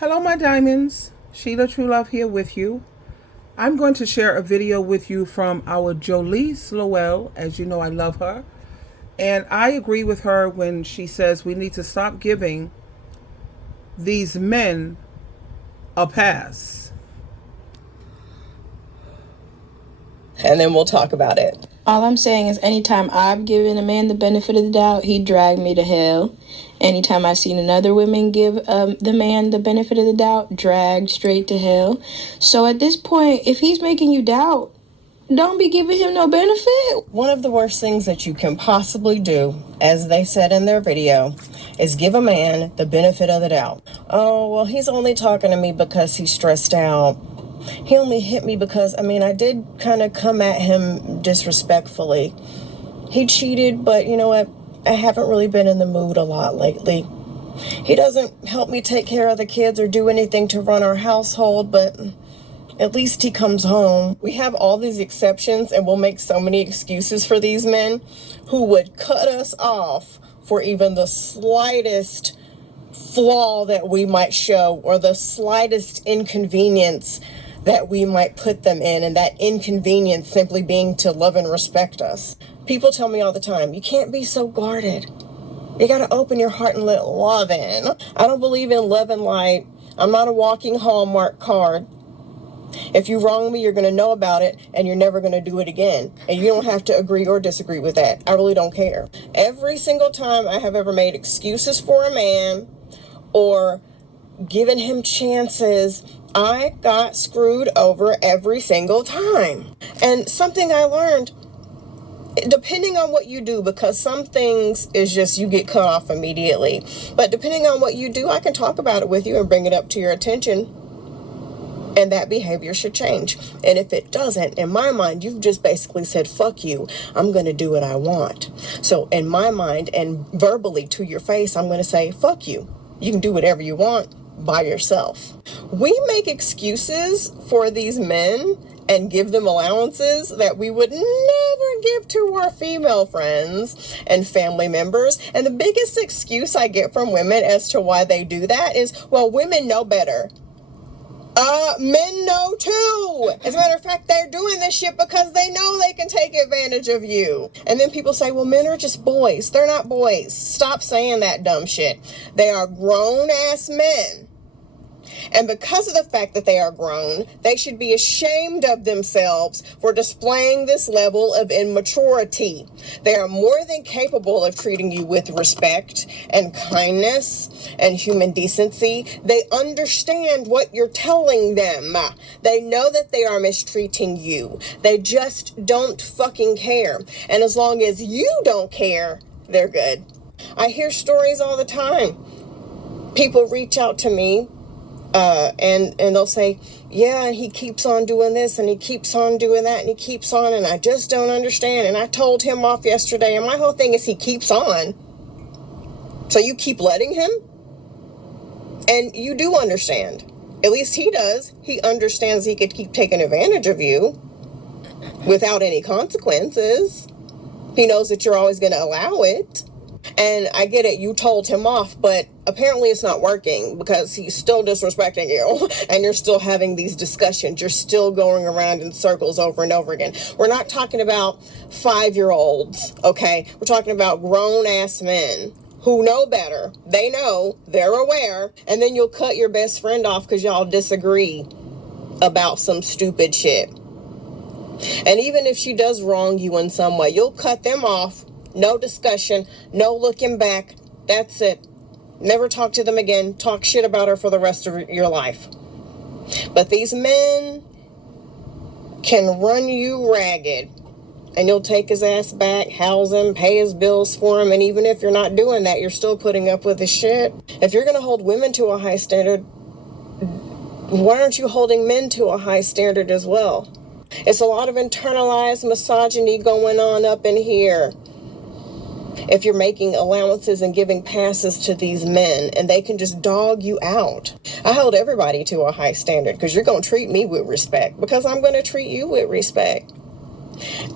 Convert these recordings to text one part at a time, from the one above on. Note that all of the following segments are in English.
Hello, my diamonds. SheilaTruelove here with you. I'm going to share a video with you from our SheilaTruelove. As you know, I love her. And I agree with her when she says we need to stop giving these men a pass. And then we'll talk about it. All I'm saying is anytime I've given a man the benefit of the doubt, he dragged me to hell. Anytime I've seen another woman give the man the benefit of the doubt, dragged straight to hell. So at this point, if he's making you doubt, don't be giving him no benefit. One of the worst things that you can possibly do, as they said in their video, is give a man the benefit of the doubt. Oh, well, he's only talking to me because he's stressed out. He only hit me because, I did kind of come at him disrespectfully. He cheated, but you know what? I haven't really been in the mood a lot lately. He doesn't help me take care of the kids or do anything to run our household, but at least he comes home. We have all these exceptions, and we'll make so many excuses for these men who would cut us off for even the slightest flaw that we might show or the slightest inconvenience that we might put them in, and that inconvenience simply being to love and respect us. People tell me all the time, you can't be so guarded. You gotta open your heart and let love in. I don't believe in love and light. I'm not a walking Hallmark card. If you wrong me, you're gonna know about it, and you're never gonna do it again. And you don't have to agree or disagree with that. I really don't care. Every single time I have ever made excuses for a man or given him chances, I got screwed over every single time. And something I learned, depending on what you do, because some things is just you get cut off immediately, but depending on what you do, I can talk about it with you and bring it up to your attention, and that behavior should change. And if it doesn't, in my mind, you've just basically said, fuck you, I'm going to do what I want. So in my mind, and verbally to your face, I'm going to say, fuck you. You can do whatever you want by yourself. We make excuses for these men and give them allowances that we would never give to our female friends and family members. And the biggest excuse I get from women as to why they do that is, well, women know better. Men know too. As a matter of fact, they're doing this shit because they know they can take advantage of you. And then people say, well, men are just boys. They're not boys. Stop saying that dumb shit. They are grown-ass men. And because of the fact that they are grown, they should be ashamed of themselves for displaying this level of immaturity. They are more than capable of treating you with respect and kindness and human decency. They understand what you're telling them. They know that they are mistreating you. They just don't fucking care. And as long as you don't care, they're good. I hear stories all the time. People reach out to me and they'll say, yeah, he keeps on doing this and he keeps on doing that and he keeps on, and I just don't understand. And I told him off yesterday, and my whole thing is he keeps on. So you keep letting him? And you do understand. At least he does. He understands he could keep taking advantage of you without any consequences. He knows that you're always going to allow it. And I get it, you told him off, but apparently it's not working because he's still disrespecting you and you're still having these discussions. You're still going around in circles over and over again. We're not talking about 5-year-olds, okay? We're talking about grown-ass men who know better. They know, they're aware, and then you'll cut your best friend off because y'all disagree about some stupid shit. And even if she does wrong you in some way, you'll cut them off. No discussion, no looking back. That's it. Never talk to them again. Talk shit about her for the rest of your life. But these men can run you ragged, and you'll take his ass back, house him, pay his bills for him, and even if you're not doing that, you're still putting up with his shit. If you're going to hold women to a high standard, why aren't you holding men to a high standard as well? It's a lot of internalized misogyny going on up in here. If you're making allowances and giving passes to these men, and they can just dog you out. I hold everybody to a high standard because you're going to treat me with respect because I'm going to treat you with respect.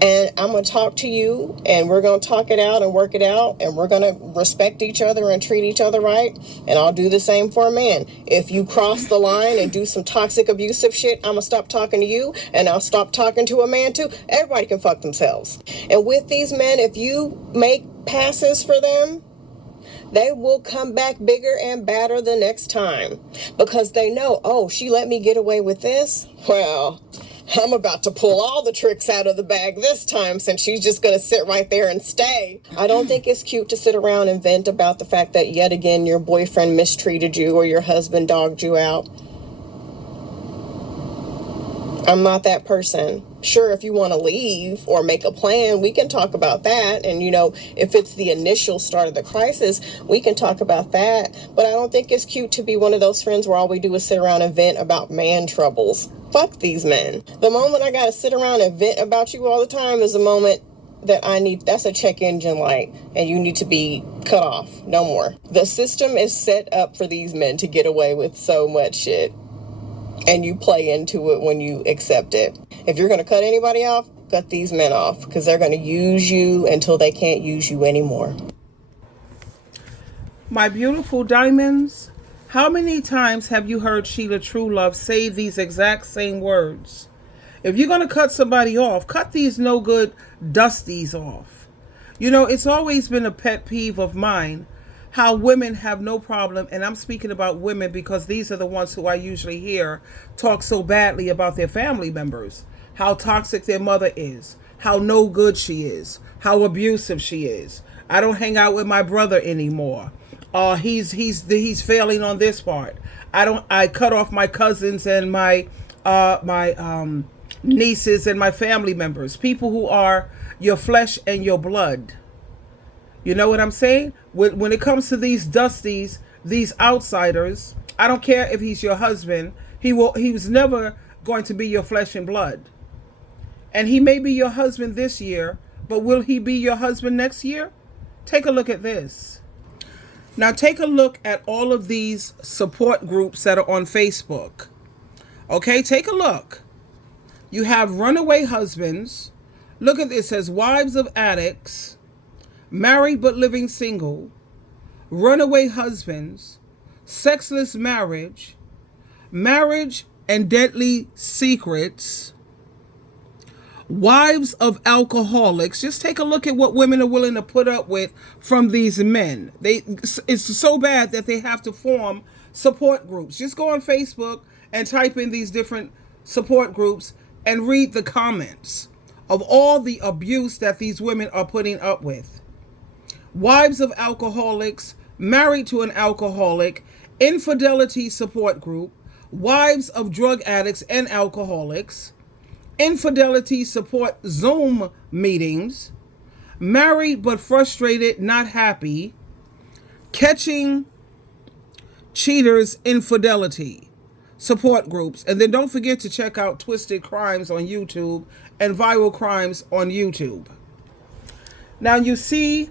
And I'm going to talk to you, and we're going to talk it out and work it out, and we're going to respect each other and treat each other right. And I'll do the same for a man. If you cross the line and do some toxic, abusive shit, I'm going to stop talking to you, and I'll stop talking to a man too. Everybody can fuck themselves. And with these men, if you make passes for them, they will come back bigger and badder the next time, because they know, oh, she let me get away with this? Well, I'm about to pull all the tricks out of the bag this time, since she's just going to sit right there and stay. I don't think it's cute to sit around and vent about the fact that yet again your boyfriend mistreated you or your husband dogged you out. I'm not that person. Sure, if you want to leave or make a plan, we can talk about that. And, if it's the initial start of the crisis, we can talk about that. But I don't think it's cute to be one of those friends where all we do is sit around and vent about man troubles. Fuck these men. The moment I got to sit around and vent about you all the time is a moment that that's a check engine light, and you need to be cut off. No more. The system is set up for these men to get away with so much shit. And you play into it when you accept it. If you're going to cut anybody off, cut these men off, because they're going to use you until they can't use you anymore. My beautiful diamonds, how many times have you heard SheilaTruelove say these exact same words? If you're going to cut somebody off, cut these no good dusties off. It's always been a pet peeve of mine how women have no problem, and I'm speaking about women because these are the ones who I usually hear talk so badly about their family members, how toxic their mother is, how no good she is, how abusive she is. I don't hang out with my brother anymore. He's failing on this part. I cut off my cousins and my nieces and my family members, people who are your flesh and your blood. You know what I'm saying? When it comes to these dusties, these outsiders, I don't care if he's your husband. He was never going to be your flesh and blood. And he may be your husband this year, but will he be your husband next year? Take a look at this. Now take a look at all of these support groups that are on Facebook. Okay, take a look. You have runaway husbands. Look at this, it says wives of addicts, married but living single, runaway husbands, sexless marriage, marriage and deadly secrets, wives of alcoholics. Just take a look at what women are willing to put up with from these men. It's so bad that they have to form support groups. Just go on Facebook and type in these different support groups and read the comments of all the abuse that these women are putting up with. Wives of alcoholics, married to an alcoholic, infidelity support group, wives of drug addicts and alcoholics, infidelity support Zoom meetings, married but frustrated, not happy, catching cheaters infidelity support groups. And then don't forget to check out Twisted Crimes on YouTube and Viral Crimes on YouTube. Now you see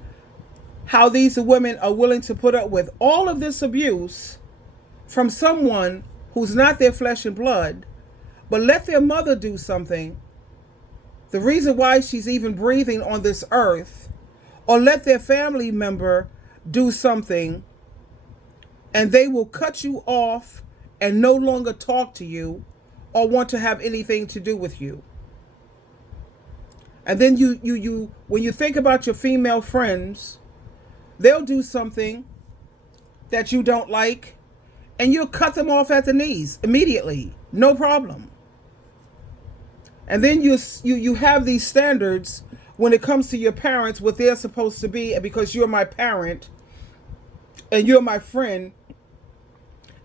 how these women are willing to put up with all of this abuse from someone who's not their flesh and blood, but let their mother do something, the reason why she's even breathing on this earth, or let their family member do something, and they will cut you off and no longer talk to you or want to have anything to do with you. And then you when you think about your female friends, they'll do something that you don't like, and you'll cut them off at the knees immediately, no problem. And then you have these standards when it comes to your parents, what they're supposed to be, and because you're my parent and you're my friend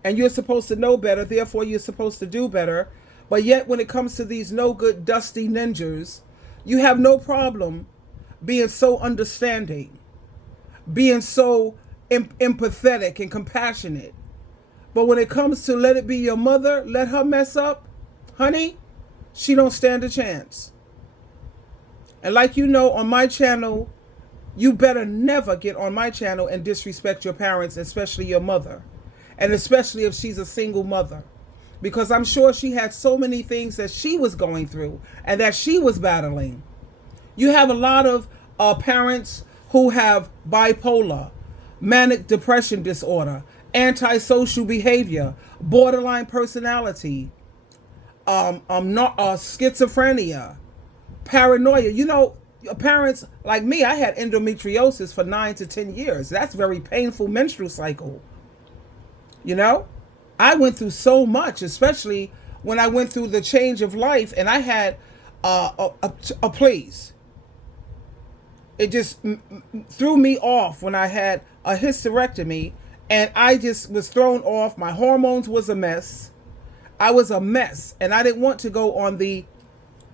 and you're supposed to know better, therefore you're supposed to do better. But yet when it comes to these no good dusty ninjas, you have no problem being so understanding, being so empathetic and compassionate. But when it comes to let it be your mother, let her mess up, honey, she don't stand a chance. And like you know, on my channel, you better never get on my channel and disrespect your parents, especially your mother. And especially if she's a single mother. Because I'm sure she had so many things that she was going through and that she was battling. You have a lot of parents who have bipolar, manic depression disorder, antisocial behavior, borderline personality, schizophrenia, paranoia. You know, parents like me, I had endometriosis for 9 to 10 years. That's very painful menstrual cycle. You know, I went through so much, especially when I went through the change of life, and I had please. It just threw me off when I had a hysterectomy, and I just was thrown off. My hormones was a mess. I was a mess, and I didn't want to go on the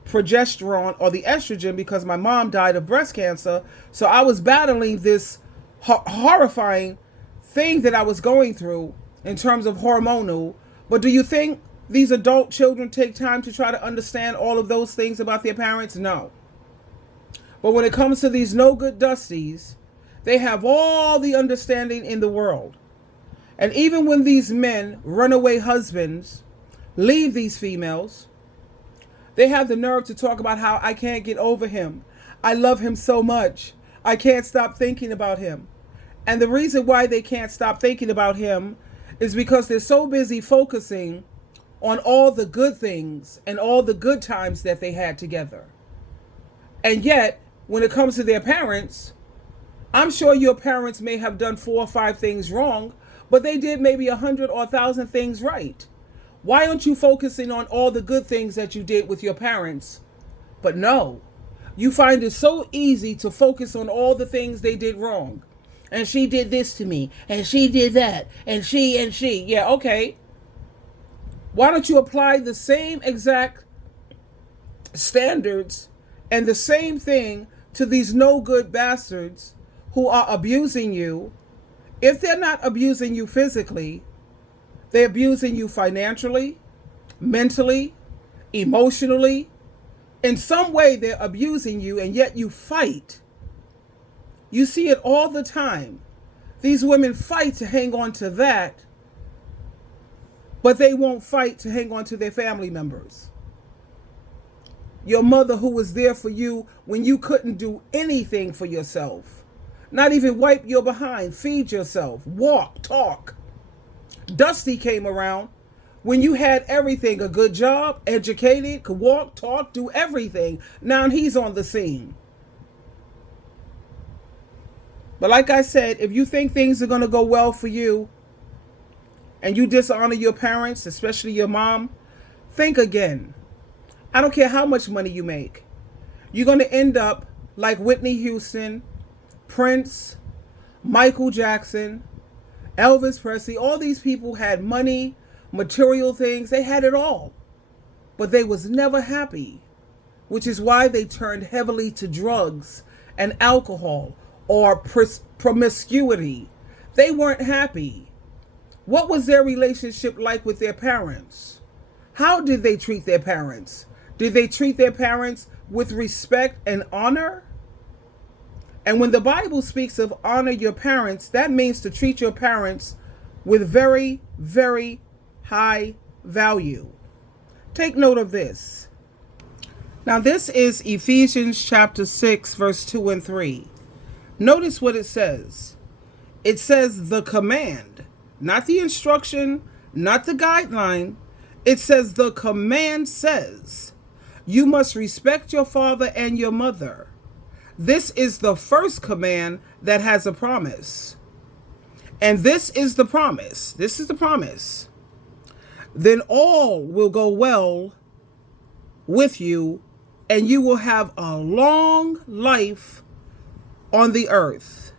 progesterone or the estrogen because my mom died of breast cancer. So I was battling this horrifying thing that I was going through in terms of hormonal. But do you think these adult children take time to try to understand all of those things about their parents? No. But when it comes to these no good dusties, they have all the understanding in the world. And even when these men, runaway husbands, leave these females, they have the nerve to talk about how I can't get over him. I love him so much. I can't stop thinking about him. And the reason why they can't stop thinking about him is because they're so busy focusing on all the good things and all the good times that they had together. And yet, when it comes to their parents, I'm sure your parents may have done 4 or 5 things wrong, but they did maybe 100 or 1,000 things right. Why aren't you focusing on all the good things that you did with your parents? But no, you find it so easy to focus on all the things they did wrong. And she did this to me, and she did that, and she. Yeah, okay. Why don't you apply the same exact standards and the same thing to these no good bastards who are abusing you? If they're not abusing you physically, they're abusing you financially, mentally, emotionally. In some way, they're abusing you, and yet you fight. You see it all the time. These women fight to hang on to that, but they won't fight to hang on to their family members. Your mother who was there for you when you couldn't do anything for yourself. Not even wipe your behind, feed yourself, walk, talk. Dusty came around when you had everything, a good job, educated, could walk, talk, do everything. Now he's on the scene. But like I said, if you think things are going to go well for you and you dishonor your parents, especially your mom, think again. I don't care how much money you make. You're going to end up like Whitney Houston, Prince, Michael Jackson, Elvis Presley. All these people had money, material things. They had it all. But they was never happy, which is why they turned heavily to drugs and alcohol or promiscuity. They weren't happy. What was their relationship like with their parents? How did they treat their parents? Did they treat their parents with respect and honor? And when the Bible speaks of honor your parents, that means to treat your parents with very, very high value. Take note of this. Now this is Ephesians chapter 6, verse 2 and 3. Notice what it says. It says the command, not the instruction, not the guideline. It says the command says, you must respect your father and your mother. This is the first command that has a promise. And this is the promise. This is the promise. Then all will go well with you, and you will have a long life on the earth.